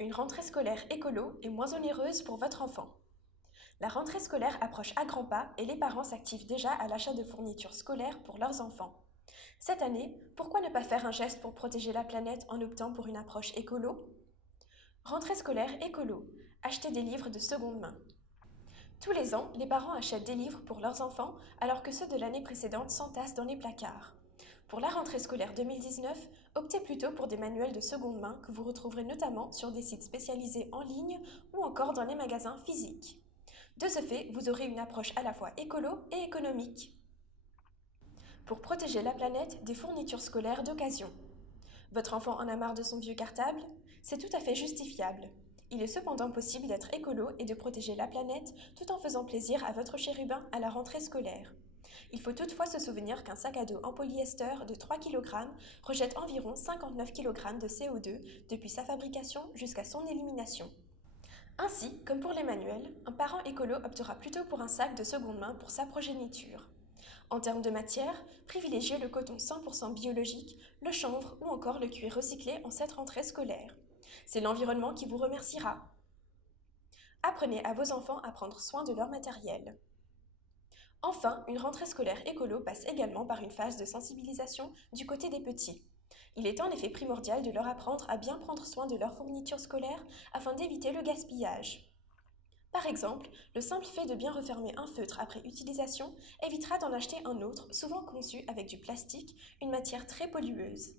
Une rentrée scolaire écolo est moins onéreuse pour votre enfant. La rentrée scolaire approche à grands pas et les parents s'activent déjà à l'achat de fournitures scolaires pour leurs enfants. Cette année, pourquoi ne pas faire un geste pour protéger la planète en optant pour une approche écolo? Rentrée scolaire écolo. Acheter des livres de seconde main. Tous les ans, les parents achètent des livres pour leurs enfants alors que ceux de l'année précédente s'entassent dans les placards. Pour la rentrée scolaire 2019, optez plutôt pour des manuels de seconde main que vous retrouverez notamment sur des sites spécialisés en ligne ou encore dans les magasins physiques. De ce fait, vous aurez une approche à la fois écolo et économique. Pour protéger la planète, des fournitures scolaires d'occasion. Votre enfant en a marre de son vieux cartable? C'est tout à fait justifiable. Il est cependant possible d'être écolo et de protéger la planète tout en faisant plaisir à votre chérubin à la rentrée scolaire. Il faut toutefois se souvenir qu'un sac à dos en polyester de 3 kg rejette environ 59 kg de CO2 depuis sa fabrication jusqu'à son élimination. Ainsi, comme pour les manuels, un parent écolo optera plutôt pour un sac de seconde main pour sa progéniture. En termes de matière, privilégiez le coton 100% biologique, le chanvre ou encore le cuir recyclé en cette rentrée scolaire. C'est l'environnement qui vous remerciera. Apprenez à vos enfants à prendre soin de leur matériel. Enfin, une rentrée scolaire écolo passe également par une phase de sensibilisation du côté des petits. Il est en effet primordial de leur apprendre à bien prendre soin de leurs fournitures scolaires afin d'éviter le gaspillage. Par exemple, le simple fait de bien refermer un feutre après utilisation évitera d'en acheter un autre, souvent conçu avec du plastique, une matière très pollueuse.